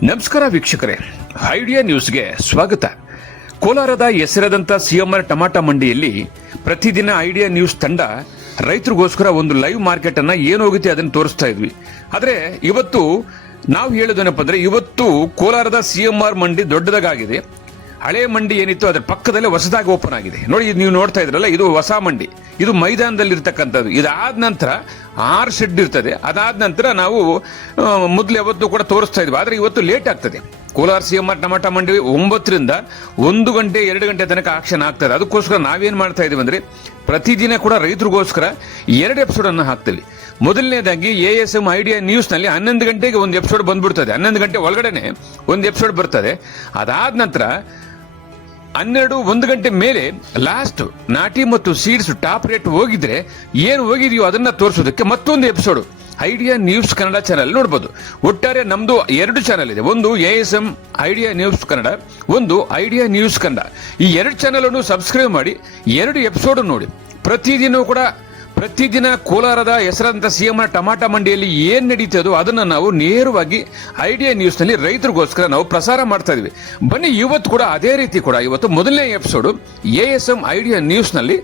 ನಮಸ್ಕಾರ ವೀಕ್ಷಕರೇ, ಐಡಿಯಾ ನ್ಯೂಸ್ಗೆ ಸ್ವಾಗತ. ಕೋಲಾರದ ಹೆಸರಾದಂಥ ಸಿಎಂಆರ್ ಟಮಾಟ ಮಂಡಿಯಲ್ಲಿ ಪ್ರತಿದಿನ ಐಡಿಯಾ ನ್ಯೂಸ್ ತಂಡ ರೈತರಿಗೋಸ್ಕರ ಒಂದು ಲೈವ್ ಮಾರ್ಕೆಟ್ ಅನ್ನ ಏನು ಹೋಗುತ್ತೆ ಅದನ್ನು ತೋರಿಸ್ತಾ ಇದ್ವಿ. ಆದರೆ ಇವತ್ತು ನಾವು ಹೇಳೋದೇನಪ್ಪ ಅಂದ್ರೆ, ಇವತ್ತು ಕೋಲಾರದ ಸಿಎಂಆರ್ ಮಂಡಿ ದೊಡ್ಡದಾಗಿದೆ. ಹಳೆ ಮಂಡಿ ಏನಿತ್ತು ಅದರ ಪಕ್ಕದಲ್ಲೇ ಹೊಸದಾಗಿ ಓಪನ್ ಆಗಿದೆ. ನೋಡಿ, ನೀವು ನೋಡ್ತಾ ಇದ್ರಲ್ಲ, ಇದು ಹೊಸ ಮಂಡಿ. ಇದು ಮೈದಾನದಲ್ಲಿ ಇರ್ತಕ್ಕಂಥದ್ದು. ಇದಾದ ನಂತರ 6 ಶೆಡ್ ಇರ್ತದೆ. ಅದಾದ ನಂತರ ನಾವು ಮೊದಲು ಯಾವತ್ತು ಕೂಡ ತೋರಿಸ್ತಾ ಇದ್ವಿ. ಆದರೆ ಇವತ್ತು ಲೇಟ್ ಆಗ್ತದೆ. ಕೋಲಾರ ಸಿಎಂಆರ್ ಟಮಾಟ ಮಂಡಿ 9ರಿಂದ 1 ಗಂಟೆ 2 ಗಂಟೆ ತನಕ ಆಕ್ಷನ್ ಆಗ್ತದೆ. ಅದಕ್ಕೋಸ್ಕರ ನಾವೇನು ಮಾಡ್ತಾ ಇದೀವಿ ಅಂದ್ರೆ, ಪ್ರತಿದಿನ ಕೂಡ ರೈತರಿಗೋಸ್ಕರ 2 ಎಪಿಸೋಡ್ ಅನ್ನು ಹಾಕ್ತೀವಿ. ಮೊದಲನೇದಾಗಿ ASM ಐಡಿಯಾ ನ್ಯೂಸ್ ನಲ್ಲಿ 11 ಗಂಟೆಗೆ ಒಂದು ಎಪಿಸೋಡ್ ಬಂದ್ಬಿಡ್ತದೆ. 11 ಗಂಟೆ ಒಳಗಡೆನೆ ಒಂದು ಎಪಿಸೋಡ್ ಬರ್ತದೆ. ಅದಾದ ನಂತರ 1 ಗಂಟೆ ಮೇಲೆ ಲಾಸ್ಟ್ ನಾಟಿ ಮತ್ತು ಸೀಡ್ಸ್ ಟಾಪ್ ರೇಟ್ ಹೋಗಿದ್ರೆ ಏನು ಹೋಗಿದೆಯೋ ಅದನ್ನ ತೋರಿಸೋದಕ್ಕೆ ಮತ್ತೊಂದು episode idea news Kannada channel ನೋಡ್ಬೋದು. ಒಟ್ಟಾರೆ ನಮ್ದು 2 ಚಾನಲ್ ಇದೆ. ಒಂದು ASM ಐಡಿಯಾ ನ್ಯೂಸ್ ಕನ್ನಡ, ಒಂದು ಐಡಿಯಾ ನ್ಯೂಸ್ ಕನ್ನಡ. ಈ 2 ಚಾನಲ್ ಅನ್ನು ಸಬ್ಸ್ಕ್ರೈಬ್ ಮಾಡಿ 2 ಎಪಿಸೋಡ್ ನೋಡಿ. ಪ್ರತಿದಿನ ಕೋಲಾರದ ಹೆಸರಾದಂಥ ಸಿಎಂಆರ್ ಟಮಾಟ ಮಂಡಿಯಲ್ಲಿ ಏನ್ ನಡೀತದೋ ಅದನ್ನ ನಾವು ನೇರವಾಗಿ ಐಡಿಯಾ ನ್ಯೂಸ್ ನಲ್ಲಿ ರೈತರಿಗೋಸ್ಕರ ನಾವು ಪ್ರಸಾರ ಮಾಡ್ತಾ ಇದೀವಿ. ಬನ್ನಿ, ಇವತ್ತು ಕೂಡ ಅದೇ ರೀತಿ ಕೂಡ ಇವತ್ತು ಮೊದಲನೇ ಎಪಿಸೋಡ್ ASM ಐಡಿಯಾ ನ್ಯೂಸ್ ನಲ್ಲಿ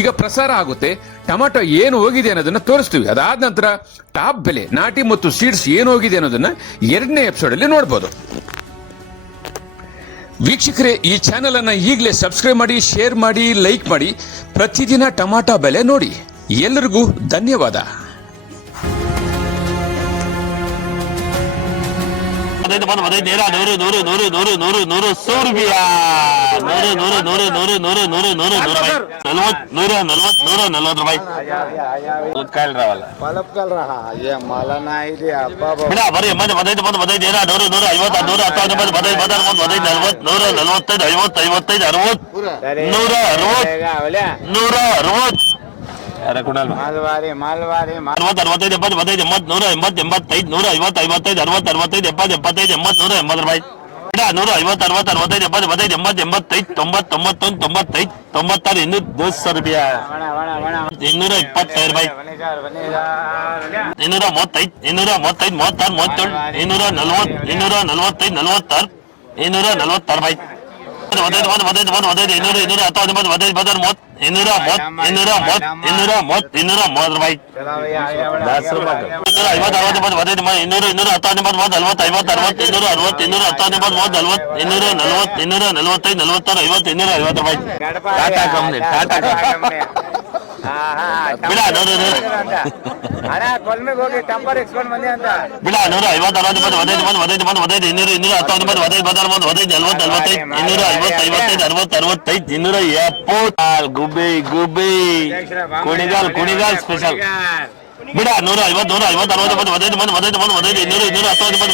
ಈಗ ಪ್ರಸಾರ ಆಗುತ್ತೆ. ಟೊಮಾಟೊ ಏನು ಹೋಗಿದೆ ಅನ್ನೋದನ್ನ ತೋರಿಸ್ತೀವಿ. ಅದಾದ ನಂತರ ಟಾಪ್ ಬೆಲೆ, ನಾಟಿ ಮತ್ತು ಸೀಡ್ಸ್ ಏನು ಹೋಗಿದೆ ಅನ್ನೋದನ್ನ 2ನೇ ಎಪಿಸೋಡ್ ಅಲ್ಲಿ ನೋಡಬಹುದು. ವೀಕ್ಷಕರೇ, ಈ ಚಾನೆಲ್ ಅನ್ನ ಈಗಲೇ ಸಬ್ಸ್ಕ್ರೈಬ್ ಮಾಡಿ, ಶೇರ್ ಮಾಡಿ, ಲೈಕ್ ಮಾಡಿ. ಪ್ರತಿದಿನ ಟೊಮಾಟೊ ಬೆಲೆ ನೋಡಿ. ಎಲ್ಲರಿಗೂ ಧನ್ಯವಾದ. ಮಾಲ್ವಾರಿ 65 70 75 80 100 85 100 50 55 60 65 70 75 80 180 ರೂಪಾಯಿ. 150 60 65 70 75 80 85 90 91 95 96 200 ರೂಪಾಯಿ. 225 ರೂಪಾಯಿ. 235 235 36 37 240 245 46 ರೂಪಾಯಿ. ಕೊಲ್ಮೆಗೆ ಹೋಗಿ ಟೆಂಪರ್ ಎಕ್ಸ್ಕೊಂಡು ಬಂದಿ ಅಂತ ಬಿಡ 150 ಗುಬ್ಬಿ ಕುಣಿಗಾಲ್ ಸ್ಪೆಷಲ್. ಬಿಡ 150 150 60 15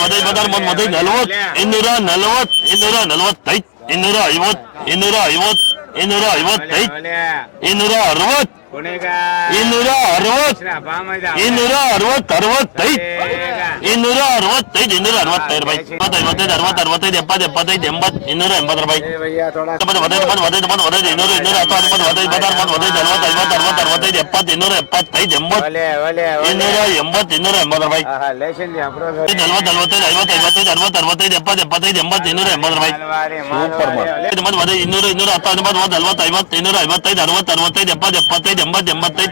200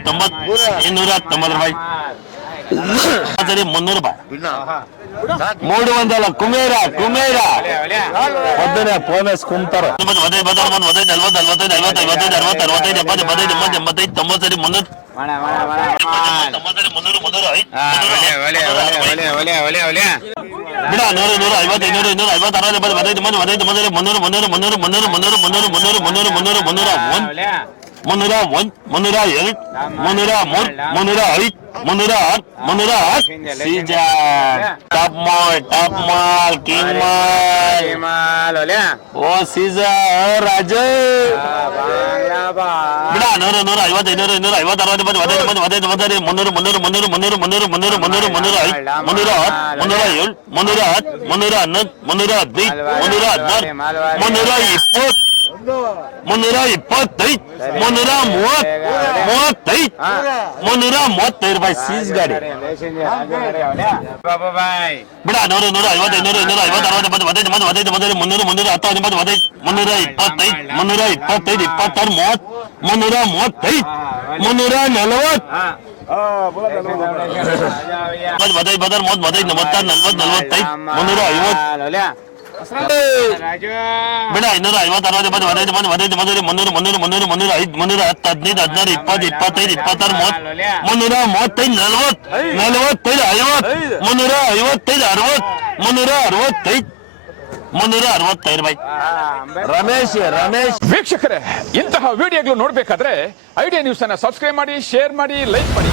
240 300 ಕುಮೇರ పొద్దునే పోనేసుకుంటారు. 300 Caesar, top mall, king mall, oh Caesar, Raja. Bida, 150 ಮುನ್ನೂರ ಇಪ್ಪತ್ತೈದು, ಮುನ್ನೂರ ಮೂವತ್ತೈದು, ಮುನ್ನೂರ 35 ರೂಪಾಯಿ ಸೀಸ್ ಗಾಡಿ ಬಿಡ. 100, 150, 200, 250, 60, 70, 75, 85, 300, 300, 10, 20, 25, 325, 22, 26, 335, 40 ಬಿಡ. 250, 60, 70, 85, 300, 300, 300, 305, 310, 15, 16, 20, 25, 26, 30, 335, 40, 45, 50, 365 ರೂಪಾಯಿ. ರಮೇಶ್ ವೀಕ್ಷಕರೇ, ಇಂತಹ ವಿಡಿಯೋಗಳು ನೋಡಬೇಕಾದ್ರೆ ಐಡಿಯಾ ನ್ಯೂಸ್ ಅನ್ನ ಸಬ್ಸ್ಕ್ರೈಬ್ ಮಾಡಿ, ಶೇರ್ ಮಾಡಿ, ಲೈಕ್ ಮಾಡಿ.